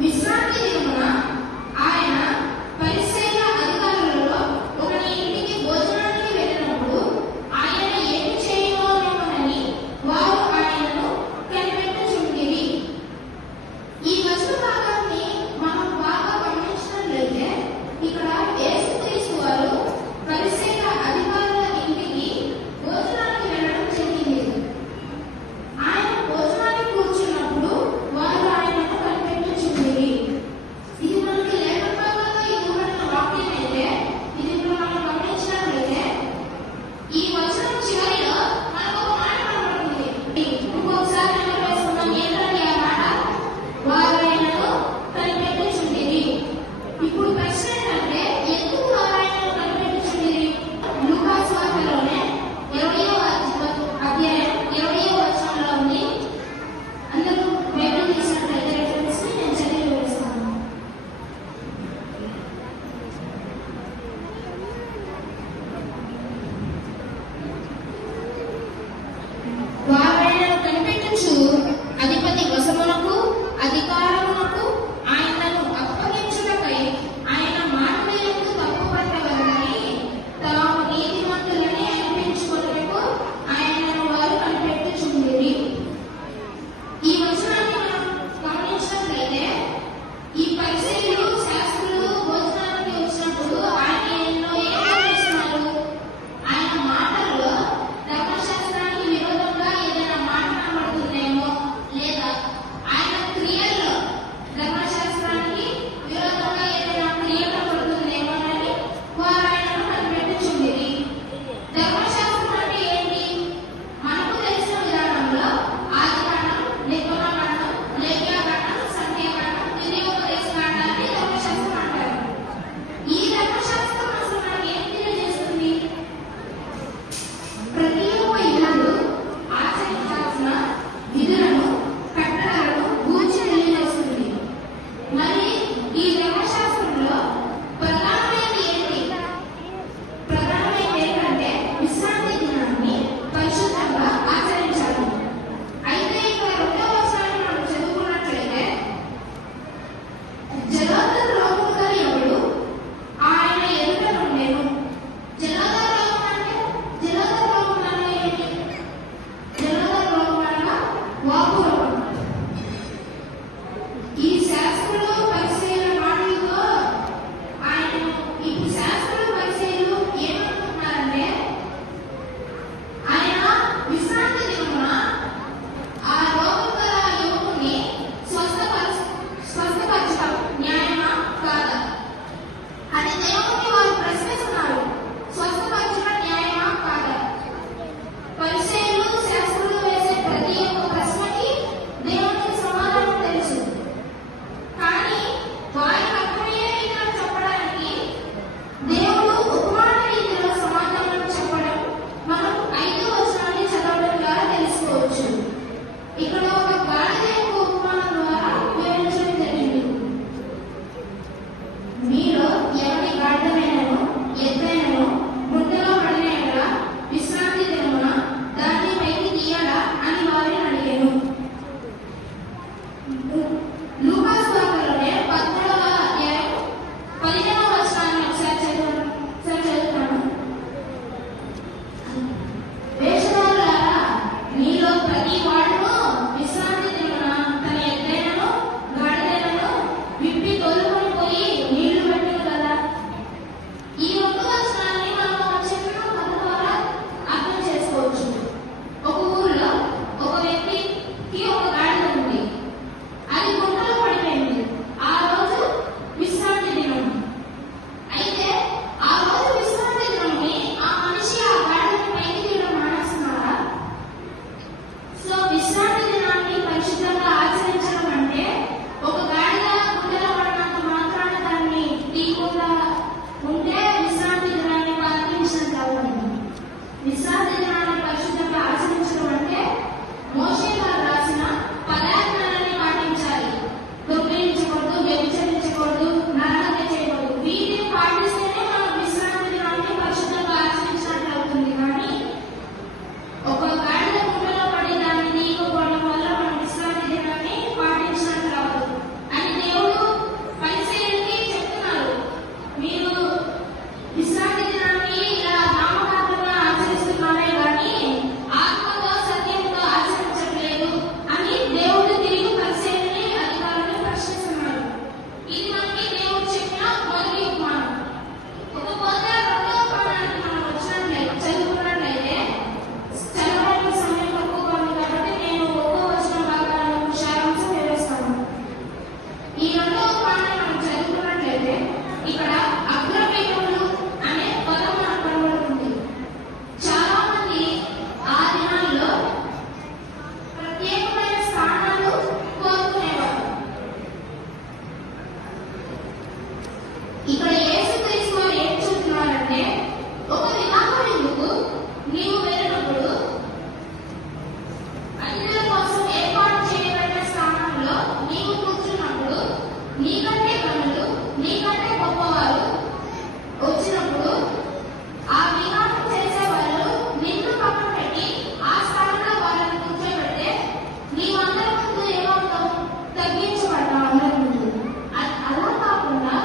విశ్రాంతి దినమున ఆయన పరిసయ్యుల అధికారులలో ఒకని ఇంటికి భోజనానికి వెళ్ళినప్పుడు ఆయన ఏమి చేయనోనని వారు ఆయనను కనిపెట్టుచుండిరి. ఈ వచన భాగాన్ని మనం బాగా గమనించినట్లయితే ఇక్కడ యేసుక్రీస్తు వారు పరిసయ్యుల అధికారుల ఇంటికి భోజనానికి వెళ్ళడం జరిగింది. ఆయన భోజనానికి కూర్చున్నప్పుడు వారు ఆయనను కనిపెట్టుచుండిరి. ఇక్కడ యేసుక్రీస్తు వారు ఏం చెప్తున్నారంటే, ఒక వివాహమునకు నీవు వెళ్ళినప్పుడు అతిథుల కోసం ఏర్పాటు చేయబడిన స్థానంలో నీవు కూర్చున్నప్పుడు నీకంటే గనులు, నీకంటే గొప్పవారు వచ్చినప్పుడు ఆ వివాహం చేసేవాళ్ళు నిన్ను పక్కన పెట్టి ఆ స్థానంలో వాళ్ళని కూర్చోబెడితే నీవు అందరి ముందు ఏమవుతావు? తగ్గించబడ్డావు అందరి ముందు. అలా కాకుండా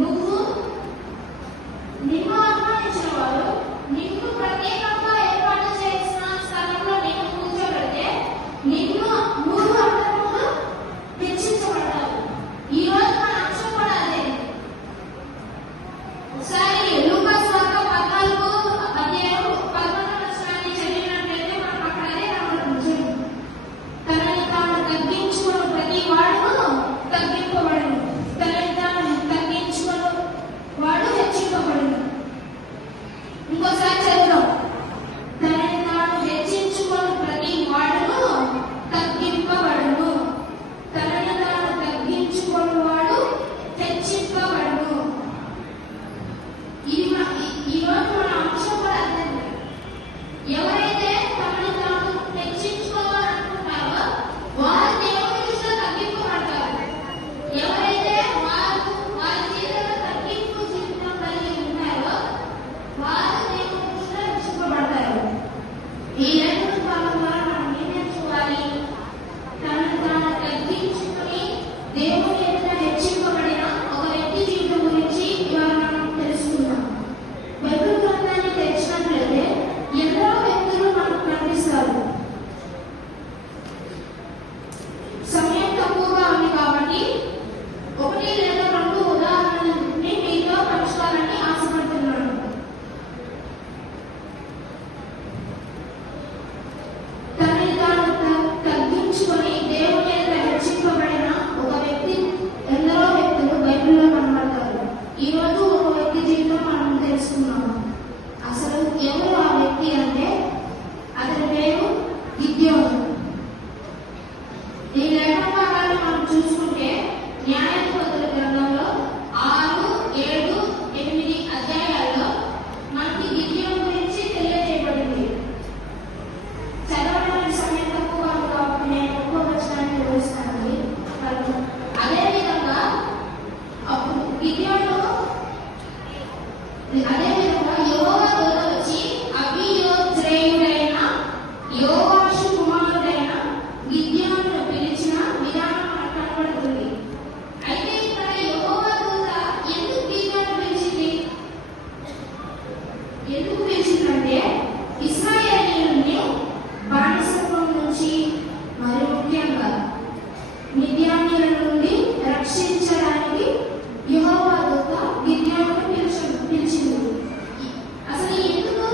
నువ్వు నిన్ను ఆహ్వానించిన వారు నిన్ను ప్రత్యేకంగా ఏర్పాటు చేసిన స్థలంలో నిన్ను కూర్చోబెడితే నువ్వు అందరి ముందు హెచ్చించబడ్డావు. ఈ రోజు మన అంశం కూడా అదే. ఒకసారి లూకాసు వార్త 14 చదివినట్లయితే మనం అక్కడ అదే కనబడుతుంది. తనని తాను తగ్గించుకుని ప్రతి వాడును తగ్గింపబడను, తనని తాను తగ్గించుకుని వాడు హెచ్చింపబడను. ఇంకోసారి చదువుదాం. తనని తాను హెచ్చించుకుని ప్రతి వాడును తగ్గింపబడను, తనని తాను తగ్గించుకుని వాడు హెచ్చింపబడను. ఈ రోజు మన అంశం కూడా అదే. ఎవరైతే తమని తాము హెచ్చించుకోవాలనుకుంటారో వారు దేవుని దృష్టిలో తగ్గింపబడతారు. ఎవరైతే వారి జీవితంలో తగ్గింపు జీవితం కలిగి ఉంటారో వారు దేవుని దృష్టిలో హెచ్చింపబడతారు. ఈ రెండు కాలం ద్వారా మనం ఏం నేర్చుకోవాలి? తనను తాను తగ్గించుకుని దేవుని ఎదుట హెచ్చింపబడిన ఒక వ్యక్తి జీవితం గురించి ఇవాళ మనం తెలుసుకుందాం. బైబిల్ గ్రంథాన్ని తెచ్చినట్లయితే ఎందరో వ్యక్తులు మనకు కనిపిస్తారు. సమయం తక్కువగా ఉంది కాబట్టి 1 లేదా 2 ఉదాహరణని మీతో పంచుకోవాలని ఆశపడుతున్నాను. తనని తాను తగ్గించుకొని దేవుని ఎదుట హెచ్చింపబడిన ఒక వ్యక్తి, ఎందరో వ్యక్తులు బైబిల్లో కనబడతారు. ఈ రోజు ఒక వ్యక్తి జీవితం మనం తెలుసుకున్నాము. అసలు ఎవరు ఆ వ్యక్తి అంటే అతని పేరు గిద్యోను. ఈ లేఖన భాగాన్ని మనం చూసుకుంటే న్యాయాధిపతుల గ్రంథంలో 6, 7, 8 అధ్యాయాల్లో మనకి గిద్యోను గురించి తెలియజేయబడింది. చదవడానికి సమయం తక్కువగా ఉంది కాబట్టి నేను ఒక్కో వచనాన్ని వివరిస్తానండి. అదేవిధంగా యెహోవా దూత వచ్చి అబీయోజ్రేయుడైన యోవాషు కుమారుడైన గిద్యోనును పిలిచిన విధానం మనకు కనబడుతుంది. అయితే ఇక్కడ యెహోవా దూత ఎందుకు గిద్యోనును పిలిచిందంటే ఇశ్రాయేలీయులను బానిసత్వం నుంచి మరి ముఖ్యంగా మిద్యానీయుల నుండి రక్షించడానికి యెహోవా దూత గిద్యోనును పిలిచింది. అసలు ఎందుకు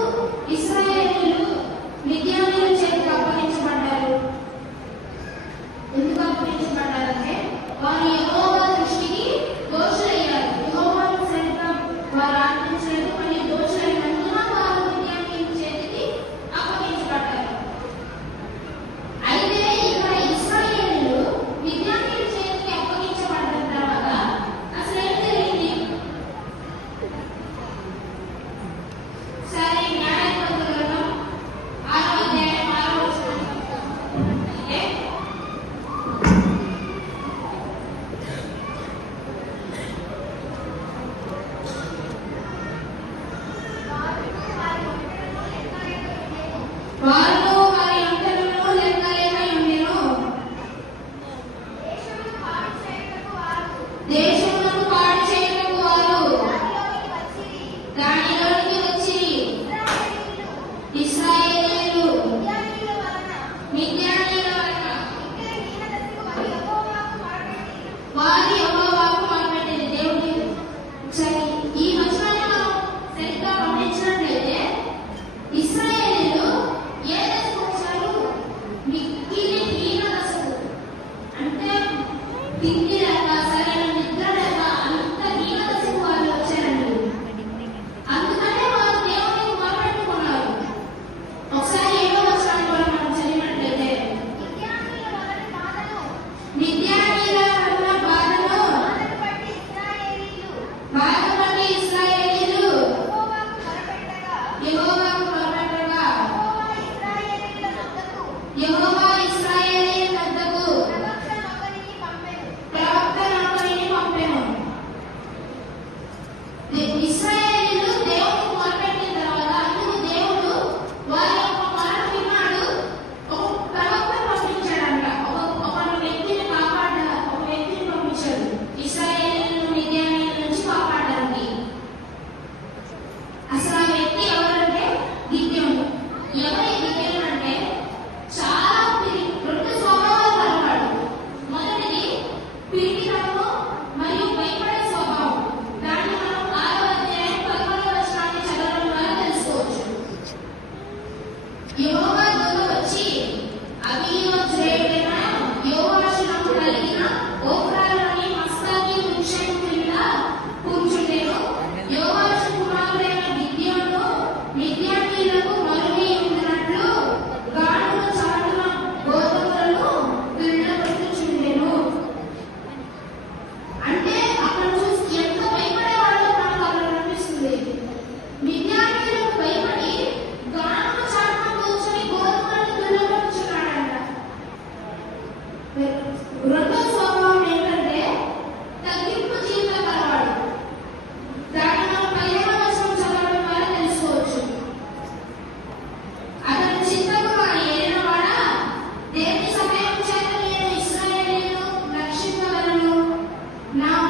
ఇశ్రాయేలీయులు మిద్యానీయుల చేతికి అప్పగించబడ్డారు? ఎందుకు అప్పగించబడ్డారంటే వారు యెహోవా దృష్టికి దోషులయ్యారు. యెహోవాను సరిగ్గా వారు ఆరాధించలేదు, మళ్ళీ దోషులైనందున వారు మిద్యానీయుల చేతికి అప్పగించబడ్డారు. అయితే ఇక్కడ ఇశ్రాయేలీయులు మిద్యానీయుల చేతికి అప్పగించబడ్డ తర్వాత అసలు ఏం జరిగింది? సరే, న్యాయాధిపతుల గ్రంథం 6వ అధ్యాయం 6వ వచనం. వారు వారి అంతరులను లెక్కలేక ఉండెను. దేశములను పాడు చేయుటకు వారు దానిలోనికి వచ్చి ఇశ్రాయేలీయులు మిద్యానీయుల వలన వారి యెహోవాకు మొరపెట్టిరి. దేవుడి ఒకసారి ఈ వచనాన్ని మనం సరిగ్గా గమనించినట్లయితే ఇశ్రాయేలీయులు ఏ దశకు వచ్చారు? మిక్కిలి హీన దశకు. అంటే తిండి లేక, సరైన నిద్ర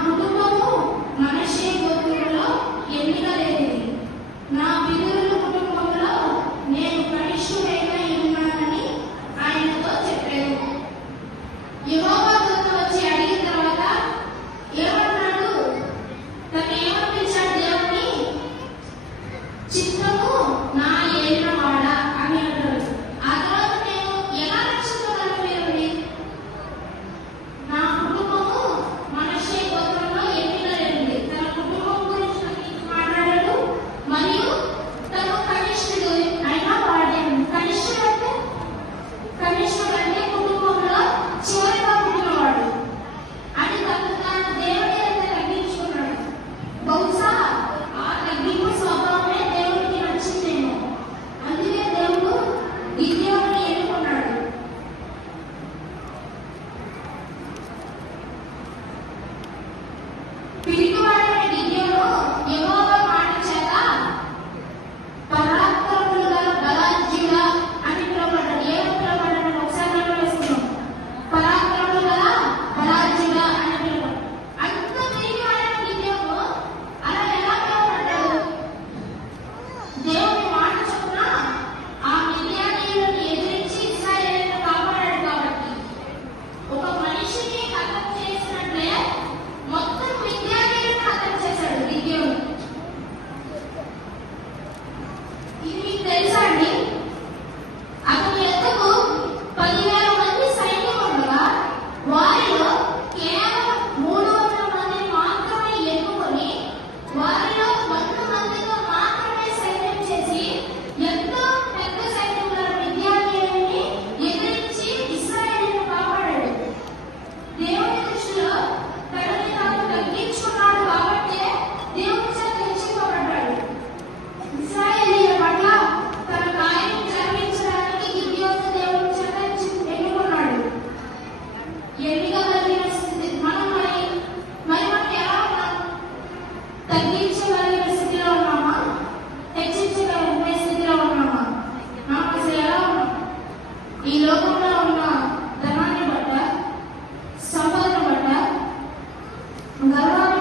కుటుంబము మనష్షే గోత్రములో ఎన్నిక లేనిది. నా పితరుల కుటుంబంలో నేను కనిష్ఠుడైనై ఉన్నానని ఆయనతో చెప్పారు. యెహోవా దూత వచ్చి అడిగిన తర్వాత ఏమన్నాడు? తను ఏమని పిలిచాడు దేవుని? చిత్తము నా ఏలినవాడా అని అన్నాడు. ఆ తర్వాత నేను ఎలా రక్షించగలను దేవుని? నా కుటుంబము మనష్షే గోత్రంలో ఎన్నిక లేనిది. తన కుటుంబం గురించి మాట్లాడాడు. మరియు తను కనిష్ఠుడు అయినా వాడాడు. కనిష్ఠుడు అంటే కుటుంబంలో చివరిగా పుట్టినవాడు అని తాను దేవుని అయితే తగ్గించుకున్నాడు. బహుశా ఆ తగ్గింపు స్వభావమే దేవునికి నచ్చిందేమో. అందుకే దేవుడు గిద్యోనుని ఎన్నుకున్నాడు. పిరికివాడైన గిద్యోను యెహోవా మాట చేత పరాక్రమములు గల బలాఢ్యుడా అని పిలువబడ్డాడు. ఏమని పిలువబడ్డాడు? ఒకసారి వేసుకున్నాం. పరాక్రమములు గల బలాఢ్యుడా అని పిలువబడ్డాడు. అంత పిరికివాడైన గిద్యోను అలా ఎలా పిలువబడ్డాడు? దేవుని మాట చొప్పున ఆ మిద్యానీయులను ఎదిరించి ఇశ్రాయేలును కాపాడాడు. కాబట్టి ఒక మనిషిని హతం చేసినట్లే మొత్తం మిద్యానీయులను హతం చేశాడు గిద్యోను. ఇది మీకు తెలుసా అండి? అతని ఎద్దకు 10,000 మంది సైన్యం ఉండగా వారిలో కేవలం 300 మందిని మాత్రమే ఎన్నుకొని వారిలో 100 మందితో మాత్రమే సైన్యం చేసి ఎంతో పెద్ద సైన్యం గల మిద్యానీయులని ఎదిరించి ఇశ్రాయేలును కాపాడాడు. దేవుని దృష్టిలో తనని తాను తగ్గించుకున్నాడు కాబట్టి దేవుని చేత హెచ్చింపబడ్డాడు. ఇశ్రాయేలీయుల పట్ల తన కార్యం జరిగించడానికి గిద్యోను దేవుని చేత ఎన్నుకున్నాడు. ఎన్నిక కలిగిన స్థితి మనం మనం ఎలా ఉన్నాం? తగ్గించగలిగిన స్థితిలో ఉన్నామా? హెచ్చించగలిగిన స్థితిలో ఉన్నామా? మనం అసలు ఎలా ఉన్నాం? ఈ లోకంలో ఉన్న ధనాన్ని బట్ట, సంపదను బట్ట, గర్వాన్ని